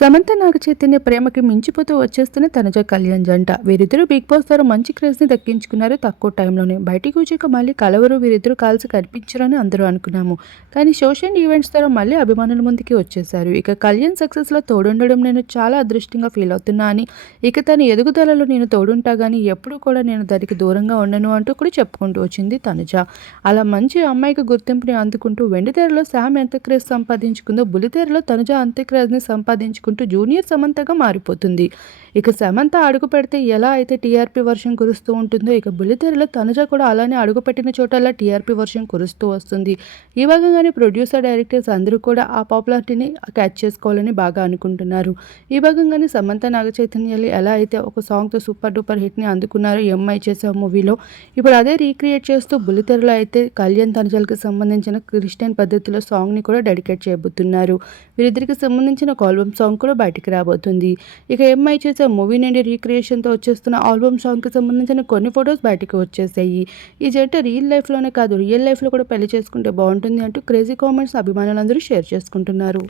సమంత నాగ చైతన్య ప్రేమకి మించిపోతూ వచ్చేస్తున్న తనుజ కళ్యాణ్ జంట. వీరిద్దరూ బిగ్ బాస్ ద్వారా మంచి క్రేజ్ని దక్కించుకున్నారు తక్కువ టైంలోనే. బయటికి వచ్చాక మళ్ళీ కలవరు, వీరిద్దరూ కలిసి కనిపించరని అందరూ అనుకున్నాము. కానీ సోషల్ ఈవెంట్స్ ద్వారా మళ్ళీ అభిమానుల ముందుకి వచ్చేశారు. ఇక కళ్యాణ్ సక్సెస్లో తోడుండడం నేను చాలా అదృష్టంగా ఫీల్ అవుతున్నా అని, ఇక తన ఎదుగుదలలో నేను తోడుంటా కానీ ఎప్పుడూ కూడా నేను దానికి దూరంగా ఉండను అంటూ కూడా చెప్పుకుంటూ వచ్చింది తనుజ. అలా మంచి అమ్మాయికి గుర్తింపుని అందుకుంటూ వెండితెరలో శామ్ ఎంత క్రేజ్ సంపాదించుకుందో బుల్లితెరలో తనుజ అంతే క్రేజ్ని సంపాదించుకుంటూ జూనియర్ సమంతగా మారిపోతుంది. ఇక సమంత అడుగు పెడితే ఎలా అయితే టీఆర్పీ వర్షం కురుస్తూ ఉంటుందో, ఇక బుల్లితెరలో తనుజ కూడా అలానే అడుగుపెట్టిన చోటల్లా టీఆర్పీ వర్షం కురుస్తూ వస్తుంది. ఈ భాగంగానే ప్రొడ్యూసర్, డైరెక్టర్స్ అందరూ కూడా ఆ పాపులారిటీని క్యాచ్ చేసుకోవాలని బాగా అనుకుంటున్నారు. ఈ భాగంగానే సమంత నాగ చైతన్యాలు ఎలా అయితే ఒక సాంగ్తో సూపర్ డూపర్ హిట్ని అందుకున్నారో ఎంఐ చేసే మూవీలో, ఇప్పుడు అదే రీక్రియేట్ చేస్తూ బుల్లితెరలో అయితే కళ్యాణ్ తనుజాలకు సంబంధించిన క్రిస్టియన్ పద్ధతిలో సాంగ్ని కూడా డెడికేట్ చేయబోతున్నారు. వీరిద్దరికి సంబంధించిన ఒక ఆల్బమ్ సాంగ్ కూడా బయటికి రాబోతుంది. ఇక ఎంఐ చేసే మూవీ నుండి రీక్రియేషన్తో వచ్చేస్తున్న ఆల్బమ్ సాంగ్కి సంబంధించిన కొన్ని ఫొటోస్ బయటికి వచ్చేసాయి. ఈ జంట రియల్ లైఫ్లోనే కాదు, రియల్ లైఫ్లో కూడా పెళ్లి చేసుకుంటే బాగుంటుంది అంటూ క్రేజీ కామెంట్స్ అభిమానులందరూ షేర్ చేసుకుంటున్నారు.